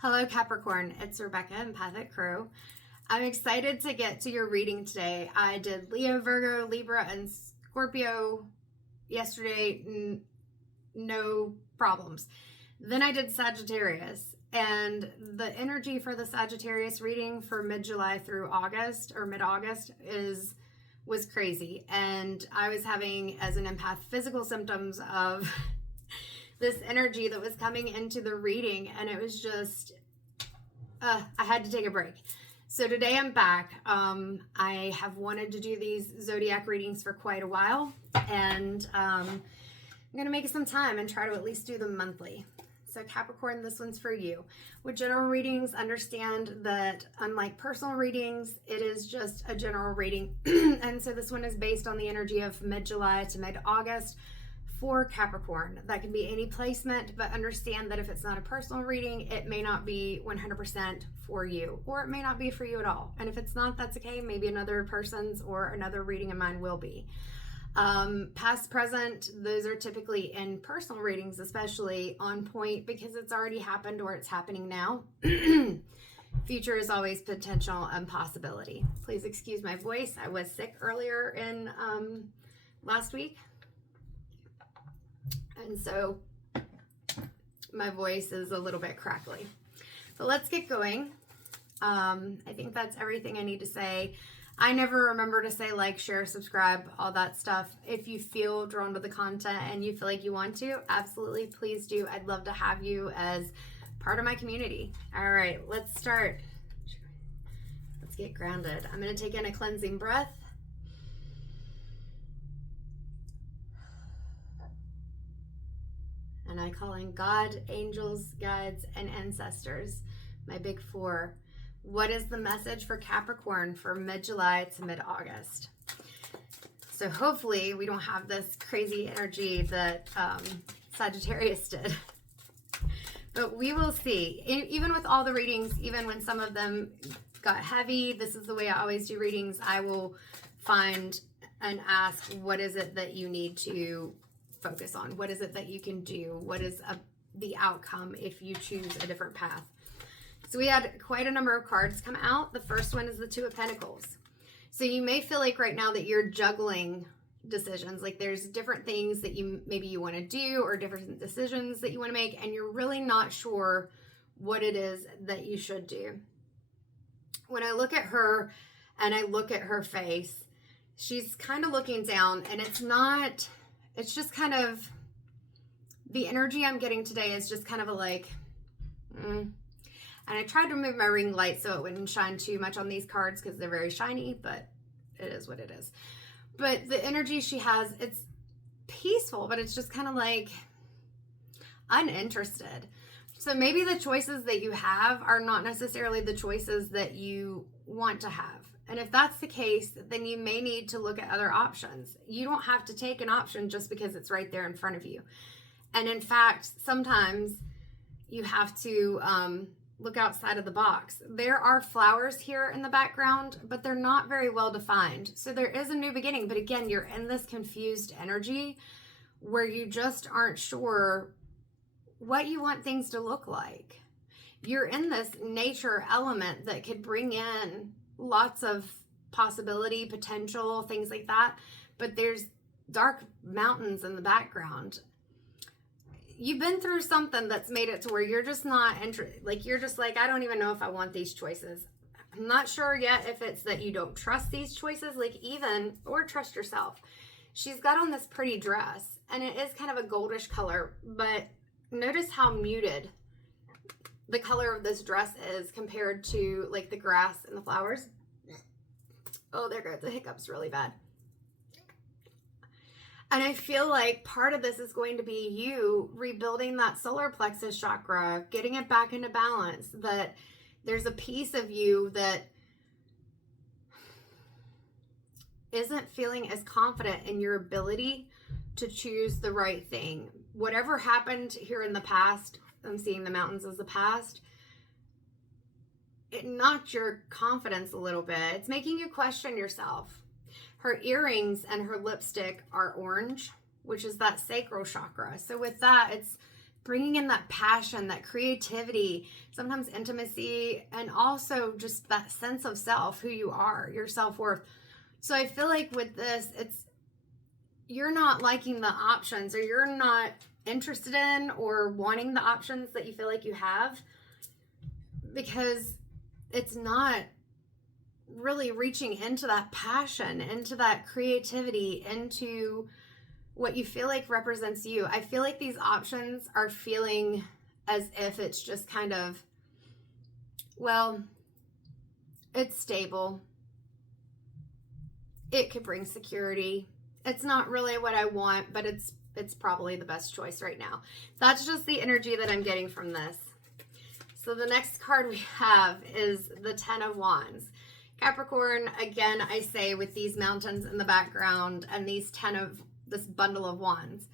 Hello Capricorn, it's Rebecca, Empathic Crow. I'm excited to get to your reading today. I did Leo, Virgo, Libra, and Scorpio yesterday, no problems. Then I did Sagittarius, and the energy for the Sagittarius reading for mid-July through August or mid-August was crazy. And I was having, as an empath, physical symptoms of this energy that was coming into the reading, and it was just I had to take a break. So today I'm back. I have wanted to do these zodiac readings for quite a while, and I'm gonna make some time and try to at least do them monthly. So Capricorn, this one's for you. With general readings, understand that unlike personal readings, it is just a general reading. And so this one is based on the energy of mid-July to mid-August for Capricorn. That can be any placement, but understand that if it's not a personal reading, it may not be 100% for you, or it may not be for you at all. And if it's not, that's okay. Maybe another person's or another reading of mine will be. Past, present, those are typically in personal readings, especially on point because it's already happened or it's happening now. Future is always potential and possibility. Please excuse my voice. I was sick earlier in last week. And so my voice is a little bit crackly. But let's get going. I think that's everything I need to say. I never remember to say like, share, subscribe, all that stuff. If you feel drawn to the content and you feel like you want to, absolutely, please do. I'd love to have you as part of my community. All right, let's start. Let's get grounded. I'm going to take in a cleansing breath. And I call in God, angels, guides, and ancestors, my big four. What is the message for Capricorn for mid-July to mid-August? So hopefully we don't have this crazy energy that Sagittarius did. But we will see. Even with all the readings, even when some of them got heavy, this is the way I always do readings. I will find and ask, what is it that you need to focus on? What is it that you can do? What is the outcome if you choose a different path? So we had quite a number of cards come out. The first one is the Two of Pentacles. So you may feel like right now that you're juggling decisions. Like there's different things that maybe you want to do or different decisions that you want to make, and you're really not sure what it is that you should do. When I look at her and I look at her face, she's kind of looking down, and it's just kind of, the energy I'm getting today is just kind of a like, And I tried to remove my ring light so it wouldn't shine too much on these cards because they're very shiny, but it is what it is. But the energy she has, it's peaceful, but it's just kind of like uninterested. So maybe the choices that you have are not necessarily the choices that you want to have. And if that's the case, then you may need to look at other options. You don't have to take an option just because it's right there in front of you. And in fact, sometimes you have to look outside of the box. There are flowers here in the background, but they're not very well defined. So there is a new beginning, but again, you're in this confused energy where you just aren't sure what you want things to look like. You're in this nature element that could bring in lots of possibility, potential, things like that, but there's dark mountains in the background. You've been through something that's made it to where you're just not like, you're just like, I don't even know if I want these choices. I'm not sure yet if it's that you don't trust these choices, or trust yourself. She's got on this pretty dress, and it is kind of a goldish color, but notice how muted the color of this dress is compared to like the grass and the flowers. Oh, there goes the hiccups really bad. And I feel like part of this is going to be you rebuilding that solar plexus chakra, getting it back into balance, that there's a piece of you that isn't feeling as confident in your ability to choose the right thing. Whatever happened here in the past, I'm seeing the mountains as the past, it knocked your confidence a little bit. It's making you question yourself. Her earrings and her lipstick are orange, which is that sacral chakra. So with that, it's bringing in that passion, that creativity, sometimes intimacy, and also just that sense of self, who you are, your self-worth. So I feel like with this, you're not liking the options, or you're not interested in or wanting the options that you feel like you have, because it's not really reaching into that passion, into that creativity, into what you feel like represents you. I feel like these options are feeling as if it's just kind of, well, it's stable. It could bring security. It's not really what I want, but it's probably the best choice right now. That's just the energy that I'm getting from this. So the next card we have is the Ten of Wands. Capricorn, again, I say with these mountains in the background and this bundle of wands,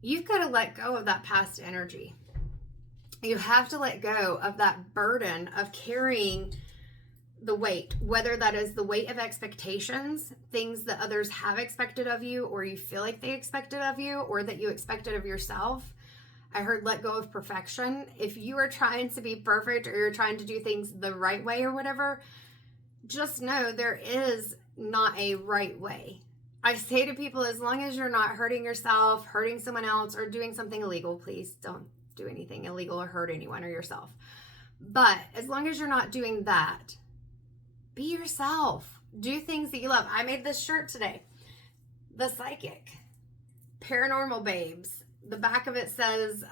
you've got to let go of that past energy. You have to let go of that burden of carrying the weight, whether that is the weight of expectations, things that others have expected of you, or you feel like they expected of you, or that you expected of yourself. I heard let go of perfection. If you are trying to be perfect, or you're trying to do things the right way or whatever, just know there is not a right way. I say to people, as long as you're not hurting yourself, hurting someone else, or doing something illegal, please don't do anything illegal or hurt anyone or yourself. But as long as you're not doing that, be yourself. Do things that you love. I made this shirt today. The Psychic. Paranormal Babes. The back of it says,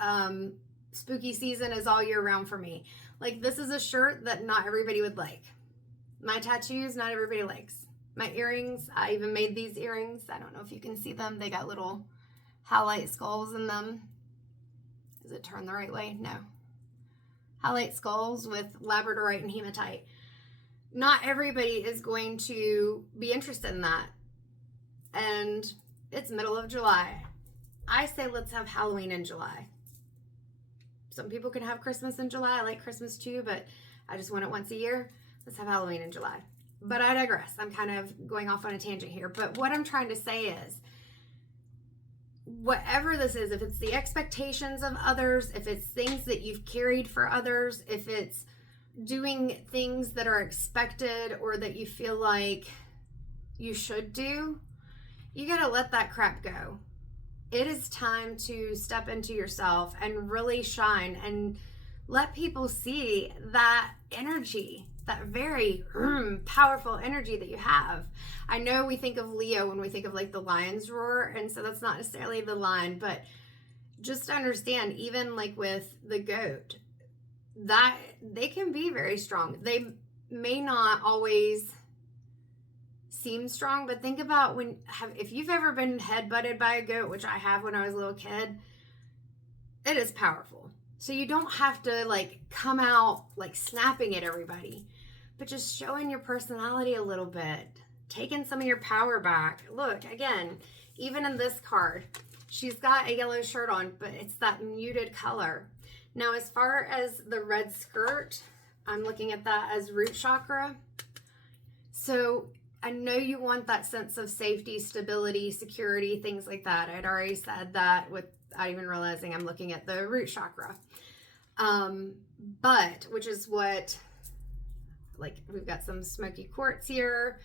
spooky season is all year round for me. Like, this is a shirt that not everybody would like. My tattoos, not everybody likes. My earrings, I even made these earrings. I don't know if you can see them. They got little halite skulls in them. Is it turned the right way? No. Halite skulls with labradorite and hematite. Not everybody is going to be interested in that. And it's middle of July. I say let's have Halloween in July. Some people can have Christmas in July. I like Christmas too, but I just want it once a year. Let's have Halloween in July. But I digress. I'm kind of going off on a tangent here. But what I'm trying to say is, whatever this is, if it's the expectations of others, if it's things that you've carried for others, if it's doing things that are expected or that you feel like you should do, you got to let that crap go. It is time to step into yourself and really shine and let people see that energy, that very powerful energy that you have. I know we think of Leo when we think of like the lion's roar, and so that's not necessarily the lion, but just understand, even like with the goat, that they can be very strong. They may not always seem strong, but think about if you've ever been headbutted by a goat, which I have when I was a little kid, it is powerful. So you don't have to like come out like snapping at everybody, but just showing your personality a little bit, taking some of your power back. Look, again, even in this card, she's got a yellow shirt on, but it's that muted color. Now, as far as the red skirt, I'm looking at that as root chakra. So I know you want that sense of safety, stability, security, things like that. I'd already said that without even realizing I'm looking at the root chakra. But, which is what, like, we've got some smoky quartz here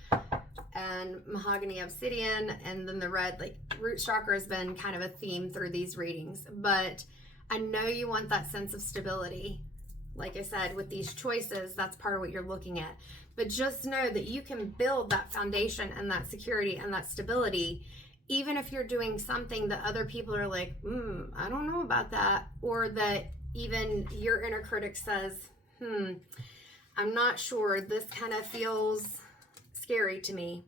and mahogany obsidian, and then the red, like, root chakra has been kind of a theme through these readings. But I know you want that sense of stability. Like I said, with these choices, that's part of what you're looking at. But just know that you can build that foundation and that security and that stability, even if you're doing something that other people are like, I don't know about that. Or that even your inner critic says, I'm not sure. This kind of feels scary to me.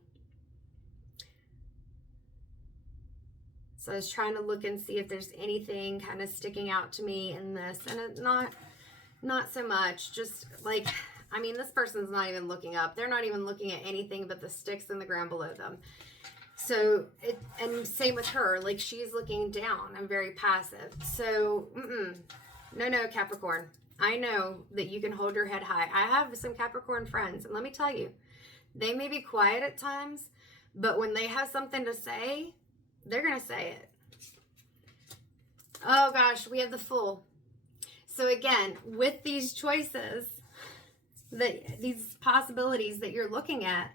So I was trying to look and see if there's anything kind of sticking out to me in this. And it's not so much. Just like, I mean, this person's not even looking up. They're not even looking at anything but the sticks in the ground below them. So, and same with her. Like, she's looking down. I'm very passive. So, no, Capricorn. I know that you can hold your head high. I have some Capricorn friends, and let me tell you, they may be quiet at times, but when they have something to say, they're going to say it. Oh gosh, we have the Fool. So again, with these choices, these possibilities that you're looking at,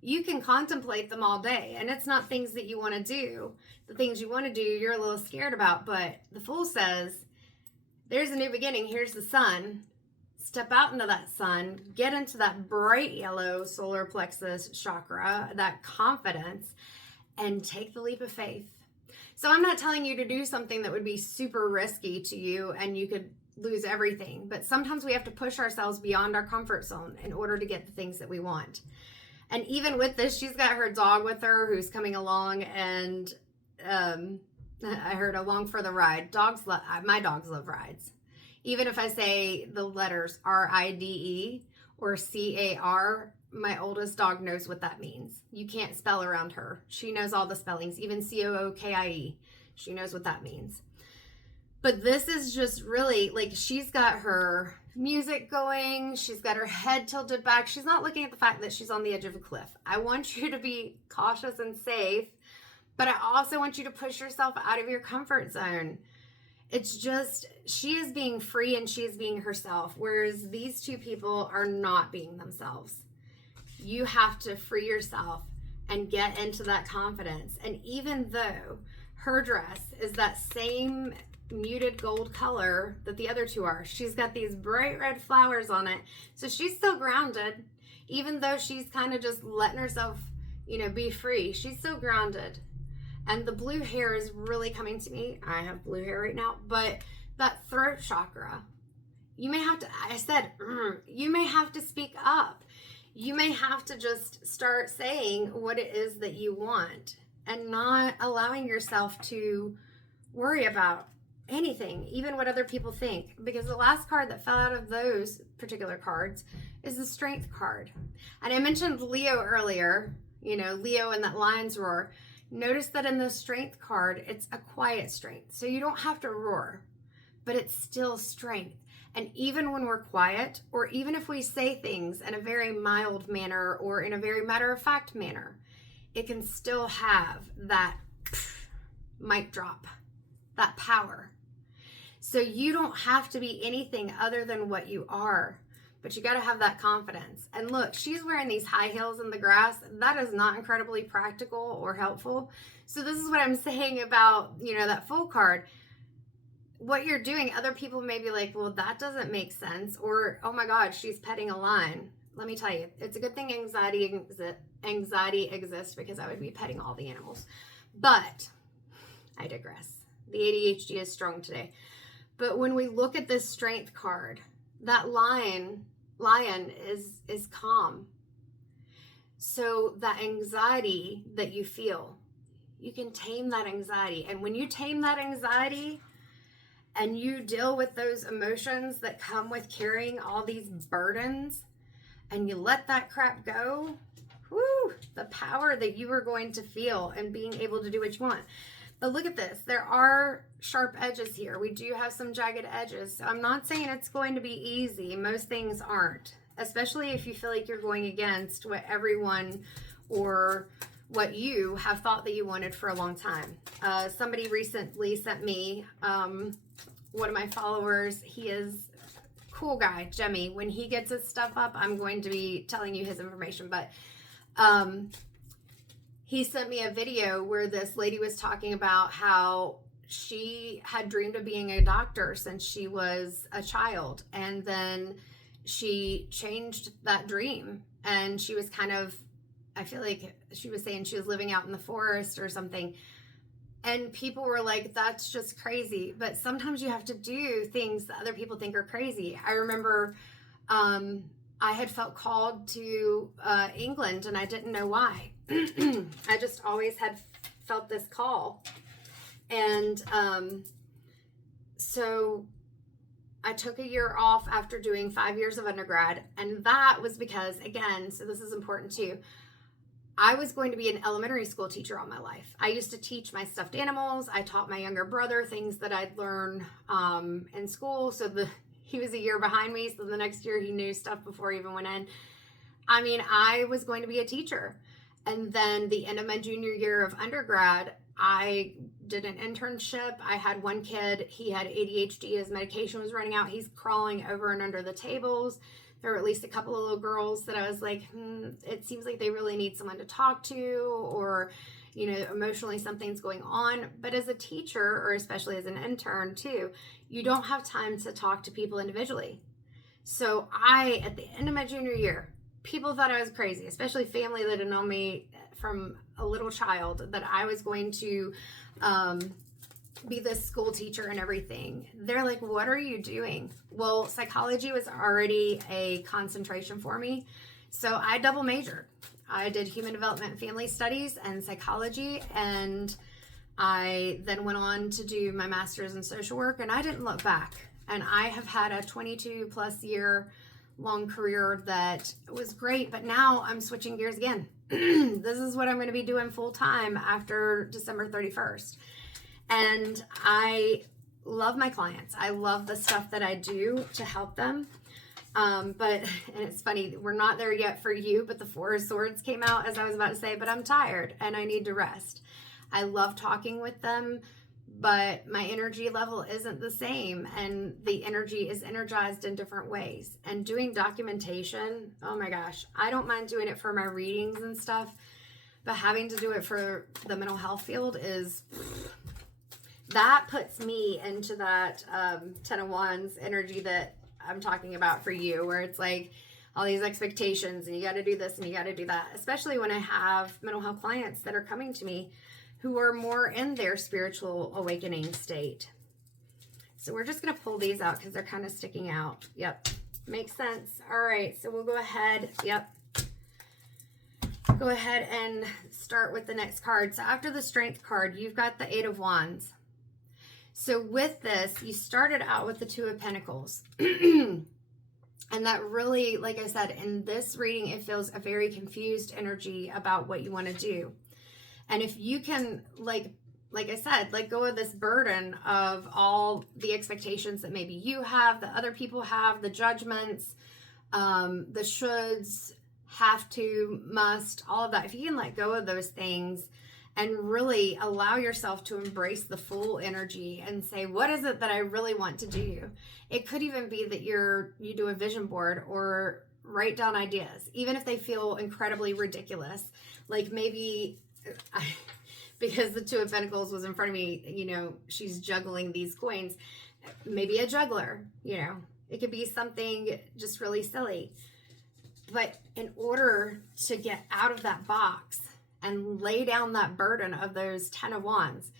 you can contemplate them all day, and it's not things that you want to do. The things you want to do, you're a little scared about, but the Fool says, there's a new beginning. Here's the sun. Step out into that sun, get into that bright yellow solar plexus chakra, that confidence, and take the leap of faith. So I'm not telling you to do something that would be super risky to you and you could lose everything, but sometimes we have to push ourselves beyond our comfort zone in order to get the things that we want. And even with this, she's got her dog with her who's coming along, and I heard along for the ride. My dogs love rides. Even if I say the letters RIDE or CAR, my oldest dog knows what that means. You can't spell around her. She knows all the spellings, even COOKIE. She knows what that means. But this is just really, like, she's got her music going. She's got her head tilted back. She's not looking at the fact that she's on the edge of a cliff. I want you to be cautious and safe, but I also want you to push yourself out of your comfort zone. It's just, she is being free and she is being herself, whereas these two people are not being themselves. You have to free yourself and get into that confidence. And even though her dress is that same muted gold color that the other two are, she's got these bright red flowers on it, so she's still grounded. Even though she's kind of just letting herself, be free, she's still grounded. And the blue hair is really coming to me. I have blue hair right now, but that throat chakra, you may have to speak up. You may have to just start saying what it is that you want and not allowing yourself to worry about anything, even what other people think. Because the last card that fell out of those particular cards is the Strength card. And I mentioned Leo earlier, Leo and that lion's roar. Notice that in the Strength card, it's a quiet strength. So you don't have to roar, but it's still strength. And even when we're quiet, or even if we say things in a very mild manner or in a very matter-of-fact manner, it can still have that mic drop, that power. So you don't have to be anything other than what you are, but you got to have that confidence. And look, she's wearing these high heels in the grass. That is not incredibly practical or helpful. So this is what I'm saying about, that Fool card. What you're doing, other people may be like, well, that doesn't make sense. Or, oh my God, she's petting a lion. Let me tell you, it's a good thing anxiety exists, because I would be petting all the animals. But I digress. The ADHD is strong today. But when we look at this Strength card, that lion is calm. So that anxiety that you feel, you can tame that anxiety. And when you tame that anxiety and you deal with those emotions that come with carrying all these burdens, and you let that crap go, the power that you are going to feel and being able to do what you want. But look at this. There are sharp edges here. We do have some jagged edges. So I'm not saying it's going to be easy. Most things aren't, especially if you feel like you're going against what everyone or what you have thought that you wanted for a long time. Somebody recently sent me, one of my followers, he is a cool guy, Jemmy. When he gets his stuff up, I'm going to be telling you his information, but he sent me a video where this lady was talking about how she had dreamed of being a doctor since she was a child. And then she changed that dream. And she was I feel like she was saying she was living out in the forest or something. And people were like, that's just crazy. But sometimes you have to do things that other people think are crazy. I remember I had felt called to England, and I didn't know why. I just always had felt this call. And so I took a year off after doing 5 years of undergrad. And that was because, again, so this is important too, I was going to be an elementary school teacher all my life. I used to teach my stuffed animals. I taught my younger brother things that I'd learned in school. So he was a year behind me. So the next year he knew stuff before he even went in. I was going to be a teacher. And then the end of my junior year of undergrad, I did an internship. I had one kid, he had ADHD, his medication was running out. He's crawling over and under the tables. There were at least a couple of little girls that I was like, it seems like they really need someone to talk to, or, you know, emotionally something's going on. But as a teacher, or especially as an intern too, you don't have time to talk to people individually. So at the end of my junior year, people thought I was crazy, especially family that had known me from a little child, that I was going to be this school teacher and everything. They're like, what are you doing? Well, psychology was already a concentration for me. So I double majored. I did human development, family studies, and psychology. And I then went on to do my master's in social work, and I didn't look back. And I have had a 22 plus year long career that was great, but now I'm switching gears again. This is what I'm going to be doing full time after December 31st. And I love my clients. I love the stuff that I do to help them. And it's funny, we're not there yet for you, but the Four of Swords came out, as I was about to say, but I'm tired and I need to rest. I love talking with them, but my energy level isn't the same, and the energy is energized in different ways. And doing documentation, oh my gosh, I don't mind doing it for my readings and stuff, but having to do it for the mental health field that puts me into that 10 of Wands energy that I'm talking about for you, where it's like all these expectations and you got to do this and you got to do that, especially when I have mental health clients that are coming to me who are more in their spiritual awakening state. So we're just going to pull these out because they're kind of sticking out. Yep. Makes sense. All right. So we'll go ahead. Yep. Go ahead and start with the next card. So after the Strength card, you've got the Eight of Wands. So with this, you started out with the Two of Pentacles. And that really, like I said, in this reading, it feels a very confused energy about what you want to do. And if you can, like I said, let go of this burden of all the expectations that maybe you have, that other people have, the judgments, the shoulds, have to, must, all of that. If you can let go of those things and really allow yourself to embrace the full energy and say, what is it that I really want to do? It could even be that you do a vision board or write down ideas, even if they feel incredibly ridiculous. Like maybe... because the Two of Pentacles was in front of me, you know, she's juggling these coins. Maybe a juggler, you know, it could be something just really silly. But in order to get out of that box and lay down that burden of those 10 of Wands,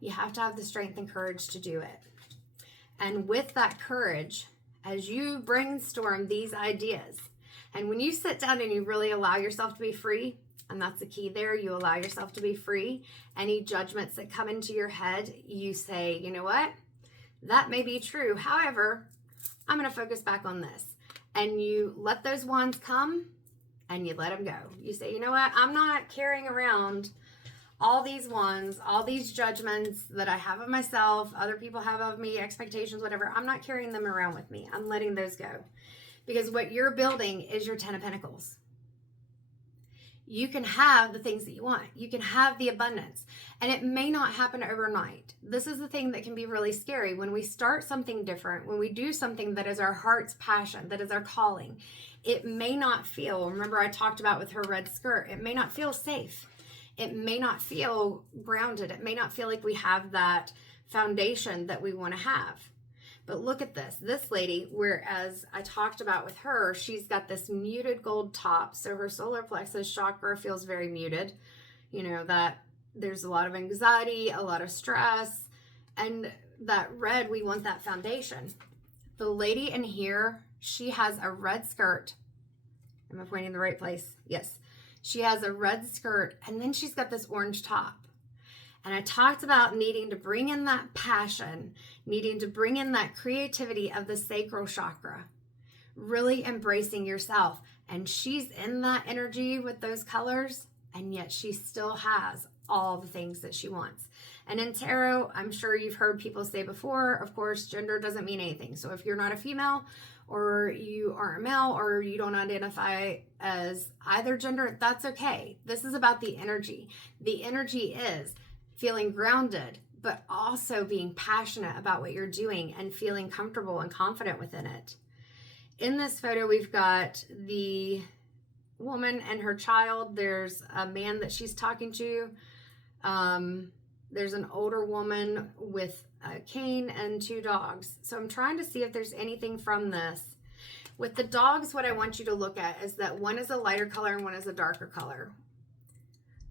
you have to have the strength and courage to do it. And with that courage, as you brainstorm these ideas, and when you sit down and you really allow yourself to be free, and that's the key there, you allow yourself to be free. Any judgments that come into your head, you say, you know what? That may be true. However, I'm going to focus back on this. And you let those wands come and you let them go. You say, you know what? I'm not carrying around all these wands, all these judgments that I have of myself, other people have of me, expectations, whatever. I'm not carrying them around with me. I'm letting those go. Because what you're building is your 10 of Pentacles. You can have the things that you want. You can have the abundance. And it may not happen overnight. This is the thing that can be really scary. When we start something different, when we do something that is our heart's passion, that is our calling, it may not feel, remember I talked about with her red skirt, it may not feel safe. It may not feel grounded. It may not feel like we have that foundation that we want to have. But look at this. This lady, whereas I talked about with her, she's got this muted gold top. So her solar plexus chakra feels very muted. You know, that there's a lot of anxiety, a lot of stress. And that red, we want that foundation. The lady in here, she has a red skirt. Am I pointing in the right place? Yes. She has a red skirt, and then she's got this orange top. And I talked about needing to bring in that passion, needing to bring in that creativity of the sacral chakra, really embracing yourself. And she's in that energy with those colors, and yet she still has all the things that she wants. And in tarot, I'm sure you've heard people say before, of course, gender doesn't mean anything. So if you're not a female, or you are a male, or you don't identify as either gender, that's okay. This is about the energy. The energy is feeling grounded, but also being passionate about what you're doing and feeling comfortable and confident within it. In this photo, we've got the woman and her child. There's a man that she's talking to. There's an older woman with a cane and 2 dogs. So I'm trying to see if there's anything from this. With the dogs, what I want you to look at is that one is a lighter color and one is a darker color.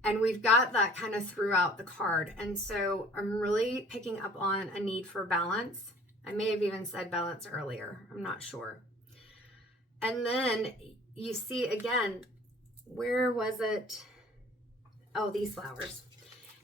And we've got that kind of throughout the card. And so I'm really picking up on a need for balance. I may have even said balance earlier. I'm not sure. And then you see again, where was it? Oh, these flowers.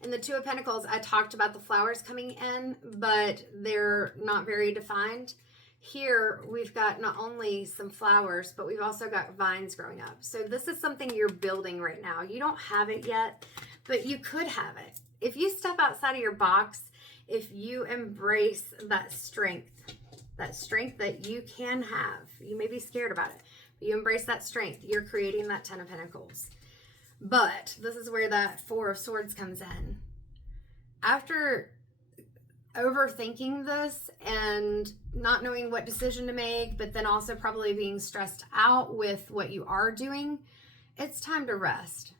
In the 2 of Pentacles, I talked about the flowers coming in, but they're not very defined. Here, we've got not only some flowers, but we've also got vines growing up. So this is something you're building right now. You don't have it yet, but you could have it. If you step outside of your box, if you embrace that strength that you can have, you may be scared about it, but you embrace that strength, you're creating that 10 of Pentacles. But this is where that 4 of Swords comes in. After overthinking this and not knowing what decision to make, but then also probably being stressed out with what you are doing, it's time to rest.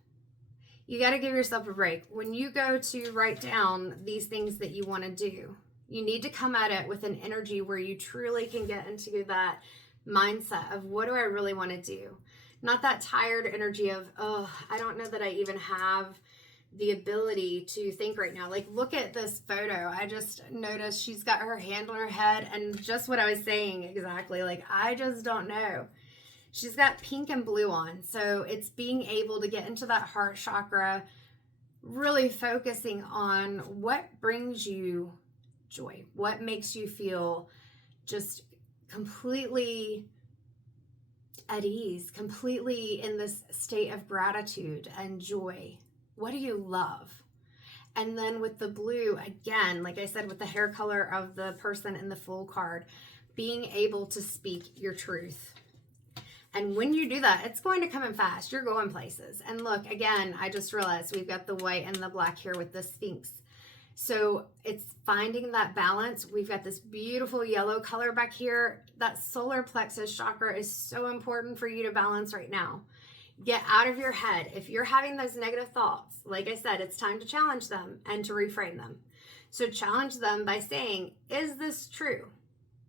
You got to give yourself a break. When you go to write down these things that you want to do, you need to come at it with an energy where you truly can get into that mindset of what do I really want to do? Not that tired energy of, oh, I don't know that I even have the ability to think right now. Like, look at this photo. I just noticed she's got her hand on her head, and just what I was saying exactly. Like, I just don't know. She's got pink and blue on. So it's being able to get into that heart chakra, really focusing on what brings you joy, what makes you feel just completely at ease, completely in this state of gratitude and joy. What do you love? And then with the blue, again, like I said, with the hair color of the person in the Fool card, being able to speak your truth. And when you do that, it's going to come in fast. You're going places. And look, again, I just realized we've got the white and the black here with the Sphinx. So it's finding that balance. We've got this beautiful yellow color back here. That solar plexus chakra is so important for you to balance right now. Get out of your head. If you're having those negative thoughts, like I said, it's time to challenge them and to reframe them. So challenge them by saying, is this true?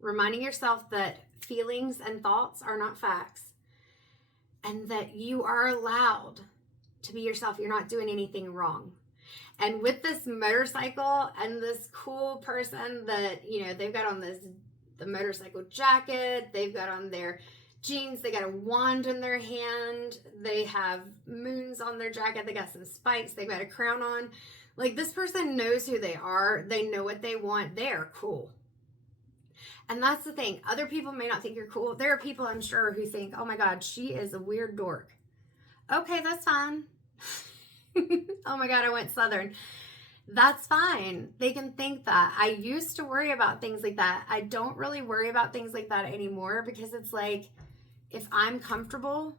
Reminding yourself that feelings and thoughts are not facts and that you are allowed to be yourself. You're not doing anything wrong. And with this motorcycle and this cool person that, you know, they've got on the motorcycle jacket, they've got on their jeans, they got a wand in their hand, they have moons on their jacket, they got some spikes, they've got a crown on. Like, this person knows who they are, they know what they want, they're cool. And that's the thing, other people may not think you're cool. There are people, I'm sure, who think, oh my God, she is a weird dork. Okay, that's fine. Oh my God, I went Southern. That's fine. They can think that. I used to worry about things like that. I don't really worry about things like that anymore because it's like, if I'm comfortable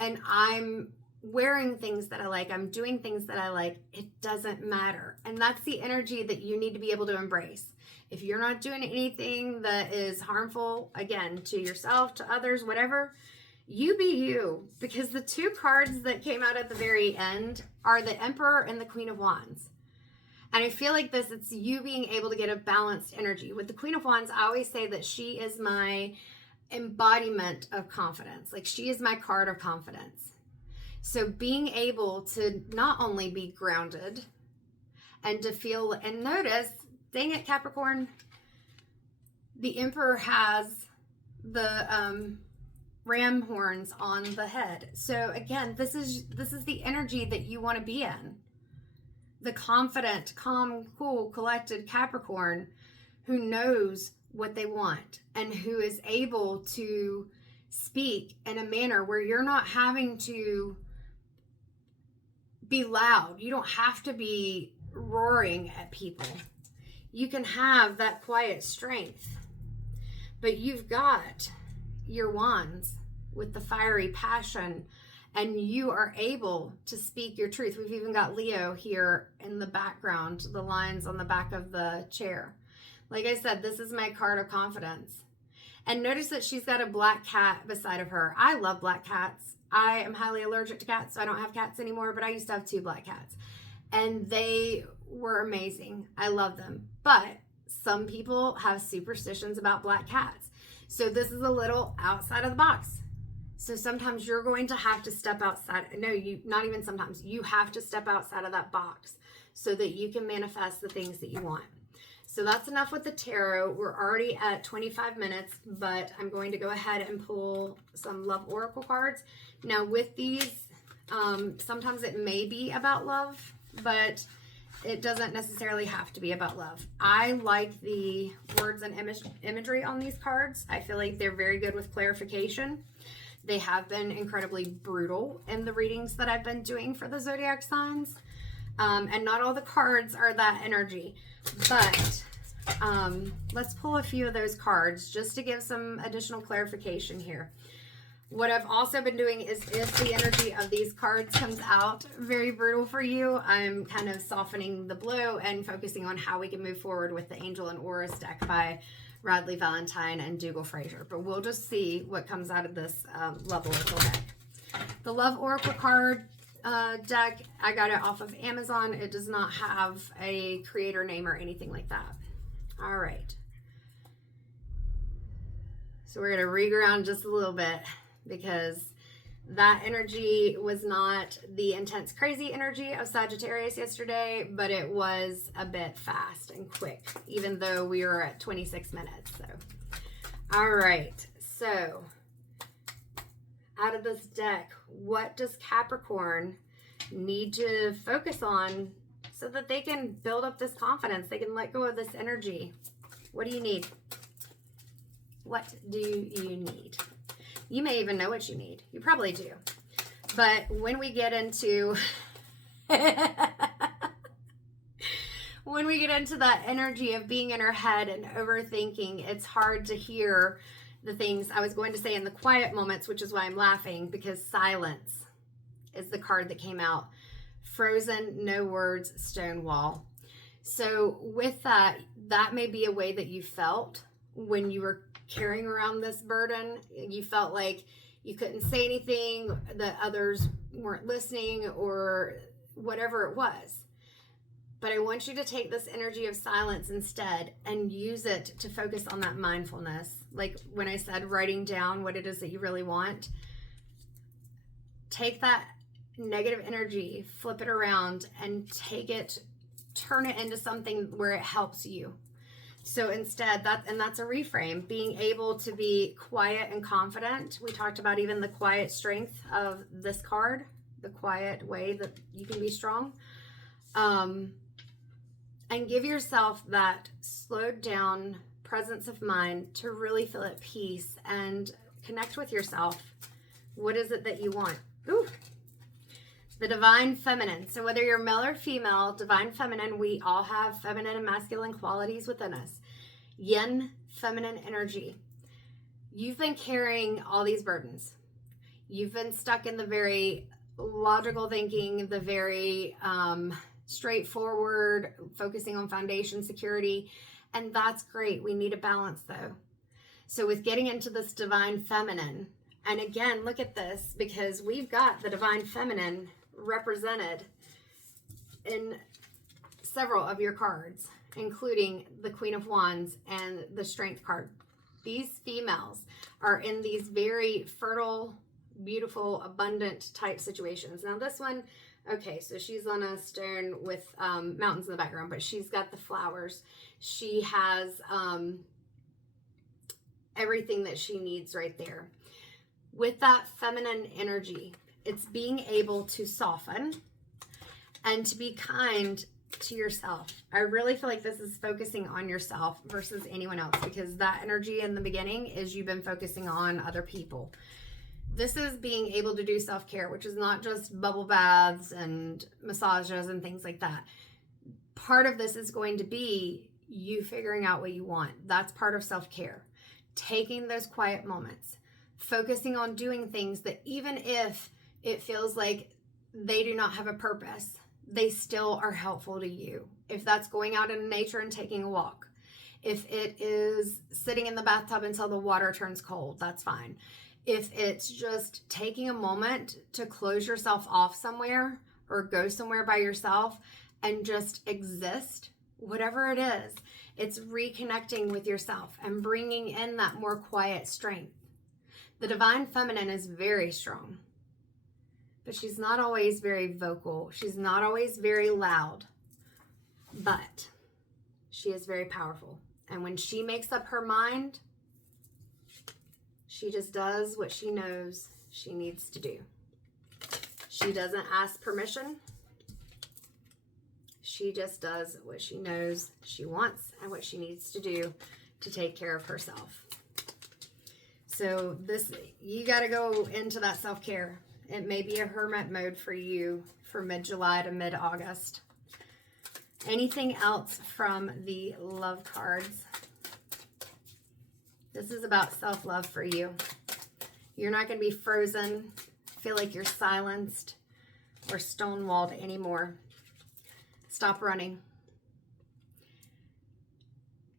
and I'm wearing things that I like, I'm doing things that I like, it doesn't matter. And that's the energy that you need to be able to embrace. If you're not doing anything that is harmful, again, to yourself, to others, whatever, you be you. Because the 2 cards that came out at the very end are the Emperor and the Queen of Wands. And I feel like this, it's you being able to get a balanced energy. With the Queen of Wands, I always say that she is my embodiment of confidence. Like, she is my card of confidence. So being able to not only be grounded and to feel and notice, dang it, Capricorn, the Emperor has the ram horns on the head. So again, this is the energy that you want to be in. The confident, calm, cool, collected Capricorn who knows what they want and who is able to speak in a manner where you're not having to be loud. You don't have to be roaring at people. You can have that quiet strength. But you've got your wands with the fiery passion and you are able to speak your truth. We've even got Leo here in the background, the lines on the back of the chair. Like I said, this is my card of confidence. And notice that she's got a black cat beside of her. I love black cats. I am highly allergic to cats, so I don't have cats anymore, but I used to have 2 black cats. And they were amazing. I love them. But some people have superstitions about black cats. So this is a little outside of the box. So sometimes you're going to have to step outside. No, not even sometimes. You have to step outside of that box so that you can manifest the things that you want. So that's enough with the tarot. We're already at 25 minutes, but I'm going to go ahead and pull some love oracle cards. Now with these, sometimes it may be about love, but it doesn't necessarily have to be about love. I like the words and imagery on these cards. I feel like they're very good with clarification. They have been incredibly brutal in the readings that I've been doing for the zodiac signs. And not all the cards are that energy. But let's pull a few of those cards just to give some additional clarification here. What I've also been doing is if the energy of these cards comes out very brutal for you, I'm kind of softening the blow and focusing on how we can move forward with the Angel and Auras deck by Radley Valentine and Dougal Fraser. But we'll just see what comes out of this Love Oracle deck. The Love Oracle card deck, I got it off of Amazon. It does not have a creator name or anything like that. All right. So we're going to reground just a little bit because that energy was not the intense, crazy energy of Sagittarius yesterday, but it was a bit fast and quick, even though we were at 26 minutes. So, all right. So out of this deck, what does Capricorn need to focus on so that they can build up this confidence? They can let go of this energy. What do you need? What do you need? You may even know what you need. You probably do. But when we get into when we get into that energy of being in our head and overthinking, it's hard to hear the things I was going to say in the quiet moments, which is why I'm laughing, because silence is the card that came out. Frozen, no words, stone wall. So with that, that may be a way that you felt when you were carrying around this burden. You felt like you couldn't say anything, that others weren't listening, or whatever it was. But I want you to take this energy of silence instead and use it to focus on that mindfulness. Like when I said writing down what it is that you really want, take that negative energy, flip it around, and turn it into something where it helps you. So instead, that's a reframe, being able to be quiet and confident. We talked about even the quiet strength of this card, the quiet way that you can be strong. And give yourself that slowed down presence of mind to really feel at peace and connect with yourself. What is it that you want? Ooh. The divine feminine. So whether you're male or female, divine feminine, we all have feminine and masculine qualities within us. Yin, feminine energy. You've been carrying all these burdens. You've been stuck in the very logical thinking, the very straightforward, focusing on foundation security. And that's great. We need a balance though. So with getting into this divine feminine, and again, look at this, because we've got the divine feminine represented in several of your cards, including the Queen of Wands and the Strength card. These females are in these very fertile, beautiful, abundant type situations. Now this one, okay, so she's on a stone with mountains in the background, but she's got the flowers. She has everything that she needs right there. With that feminine energy, it's being able to soften and to be kind to yourself. I really feel like this is focusing on yourself versus anyone else, because that energy in the beginning is you've been focusing on other people. This is being able to do self-care, which is not just bubble baths and massages and things like that. Part of this is going to be you figuring out what you want. That's part of self-care. Taking those quiet moments, focusing on doing things that even if it feels like they do not have a purpose, they still are helpful to you. If that's going out in nature and taking a walk, if it is sitting in the bathtub until the water turns cold, that's fine. If it's just taking a moment to close yourself off somewhere or go somewhere by yourself and just exist, whatever it is, it's reconnecting with yourself and bringing in that more quiet strength. The divine feminine is very strong, but she's not always very vocal. She's not always very loud, but she is very powerful. And when she makes up her mind, she just does what she knows she needs to do. She doesn't ask permission. She just does what she knows she wants and what she needs to do to take care of herself. So you got to go into that self-care. It may be a hermit mode for you for mid-July to mid-August. Anything else from the love cards? This is about self-love for you. You're not going to be frozen, feel like you're silenced or stonewalled anymore. Stop running.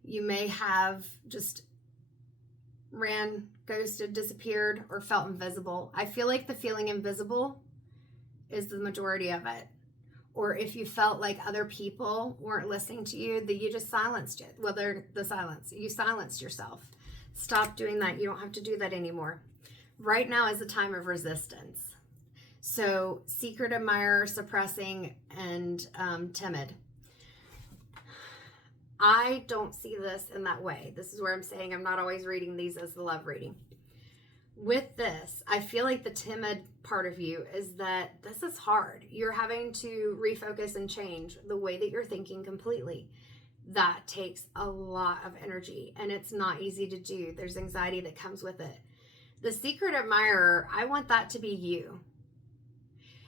You may have just ran, ghosted, disappeared, or felt invisible. I feel like the feeling invisible is the majority of it. Or if you felt like other people weren't listening to you, that you just silenced it. Well, they're the silence. You silenced yourself. Stop doing that. You don't have to do that anymore. Right now is a time of resistance. So secret admirer, suppressing, and timid. I don't see this in that way. This is where I'm saying I'm not always reading these as the love reading. With this, I feel like the timid part of you is that this is hard. You're having to refocus and change the way that you're thinking completely. That takes a lot of energy, and it's not easy to do. There's anxiety that comes with it. The secret admirer, I want that to be you.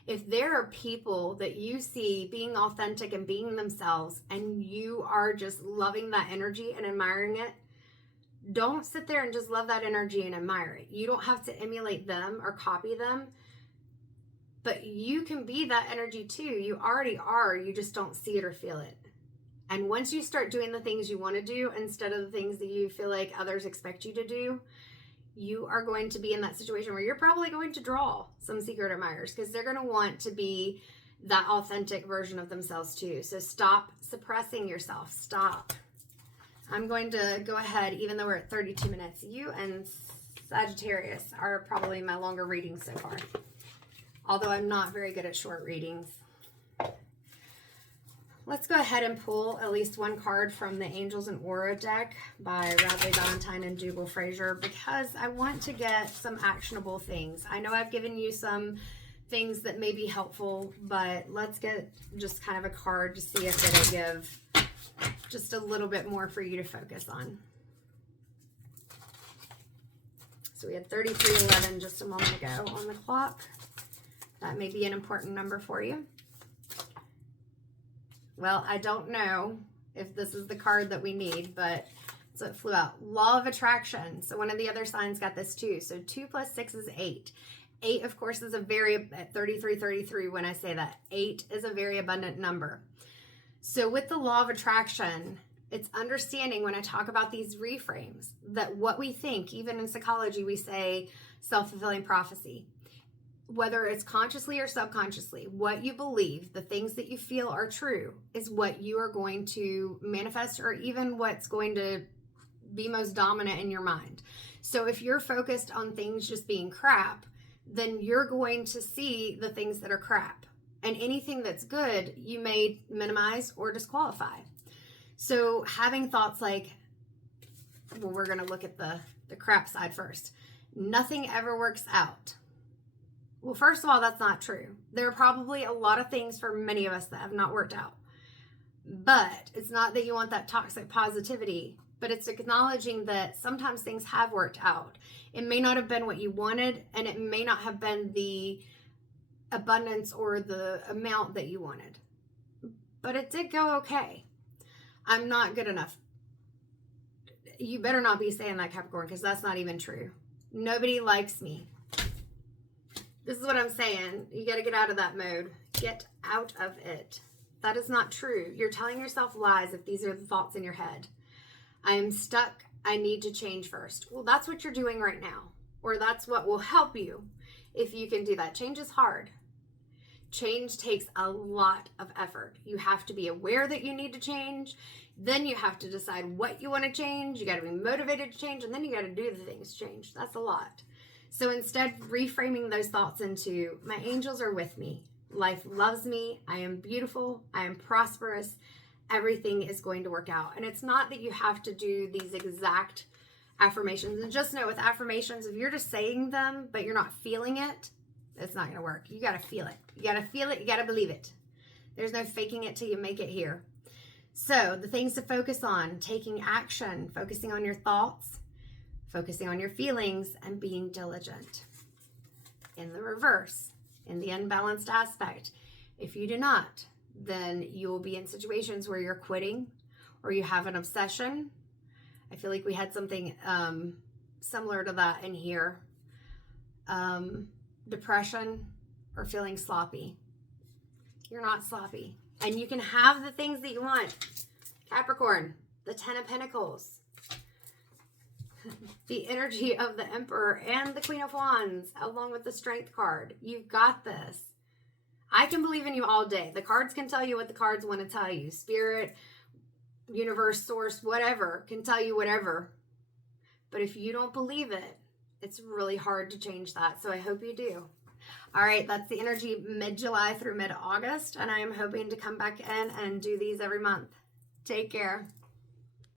If there are people that you see being authentic and being themselves, and you are just loving that energy and admiring it, don't sit there and just love that energy and admire it. You don't have to emulate them or copy them, but you can be that energy too. You already are. You just don't see it or feel it. And once you start doing the things you want to do instead of the things that you feel like others expect you to do, you are going to be in that situation where you're probably going to draw some secret admirers because they're going to want to be that authentic version of themselves too. So stop suppressing yourself. Stop. I'm going to go ahead, even though we're at 32 minutes. You and Sagittarius are probably my longer readings so far, although I'm not very good at short readings. Let's go ahead and pull at least one card from the Angels and Aura deck by Radley Valentine and Dougal Fraser because I want to get some actionable things. I know I've given you some things that may be helpful, but let's get just kind of a card to see if it'll give just a little bit more for you to focus on. So we had 3311 just a moment ago on the clock. That may be an important number for you. Well, I don't know if this is the card that we need, but so it flew out. Law of attraction. So one of the other signs got this too. So 2 plus 6 is 8. 8, of course, is a very, at 3333 when I say that, 8 is a very abundant number. So with the law of attraction, it's understanding when I talk about these reframes that what we think, even in psychology, we say self-fulfilling prophecy. Whether it's consciously or subconsciously, what you believe, the things that you feel are true is what you are going to manifest, or even what's going to be most dominant in your mind. So if you're focused on things just being crap, then you're going to see the things that are crap. And anything that's good, you may minimize or disqualify. So having thoughts like, well, we're going to look at the crap side first. Nothing ever works out. Well, first of all, that's not true. There are probably a lot of things for many of us that have not worked out. But it's not that you want that toxic positivity, but it's acknowledging that sometimes things have worked out. It may not have been what you wanted, and it may not have been the abundance or the amount that you wanted. But it did go okay. I'm not good enough. You better not be saying that, Capricorn, because that's not even true. Nobody likes me. This is what I'm saying. You got to get out of that mode. Get out of it. That is not true. You're telling yourself lies if these are the thoughts in your head. I am stuck. I need to change first. Well, that's what you're doing right now. Or that's what will help you if you can do that. Change is hard. Change takes a lot of effort. You have to be aware that you need to change. Then you have to decide what you want to change. You got to be motivated to change. And then you got to do the things change. That's a lot. So instead, reframing those thoughts into, my angels are with me. Life loves me. I am beautiful. I am prosperous. Everything is going to work out. And it's not that you have to do these exact affirmations. And just know with affirmations, if you're just saying them, but you're not feeling it, it's not going to work. You got to feel it. You got to feel it. You got to believe it. There's no faking it till you make it here. So the things to focus on: taking action, focusing on your thoughts, focusing on your feelings, and being diligent. In the reverse, in the unbalanced aspect, if you do not, then you will be in situations where you're quitting or you have an obsession. I feel like we had something similar to that in here. Depression or feeling sloppy. You're not sloppy. And you can have the things that you want. Capricorn, the 10 of Pentacles. The energy of the Emperor and the Queen of Wands, along with the Strength card. You've got this. I can believe in you all day. The cards can tell you what the cards want to tell you. Spirit, universe, source, whatever, can tell you whatever. But if you don't believe it, it's really hard to change that. So I hope you do. All right, that's the energy mid-July through mid-August. And I am hoping to come back in and do these every month. Take care.